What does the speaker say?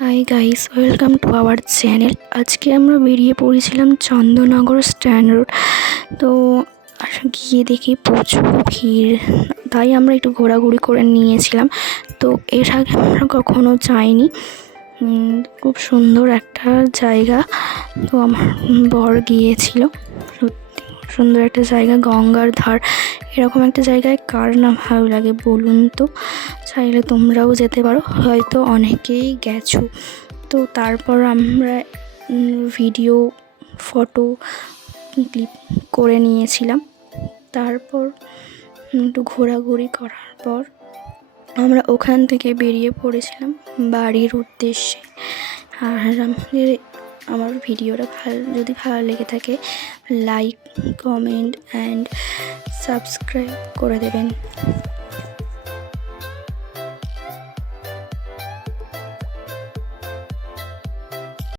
Hi guys, welcome to our channel. আজকে আমরা বেরিয়ে পড়েছিলাম চন্দননগর স্ট্যান্ড রোড। তো গিয়ে দেখি প্রচুর ভিড়, তাই আমরা একটু ঘোরাঘুরি করে নিয়েছিলাম। তো এর আগে আমরা কখনো যাইনি। খুব সুন্দর একটা জায়গা। তো আমার বর গিয়েছিল, সত্যি সুন্দর একটা জায়গা, গঙ্গার ধার। এরকম একটা জায়গায় কার না ভালো লাগে বলুন তো। চাইলে তোমরাও যেতে পারো, হয়তো অনেকেই গেছো। তো তারপর আমরা ভিডিও ফটো ক্লিক করে নিয়েছিলাম। তারপর একটু ঘোরাঘুরি করার পর আমরা ওখান থেকে বেরিয়ে পড়েছিলাম বাড়ির উদ্দেশ্যে। আর আমার ভিডিওটা যদি ভালো লেগে থাকে, লাইক, কমেন্ট অ্যান্ড সাবস্ক্রাইব করে দেবেন।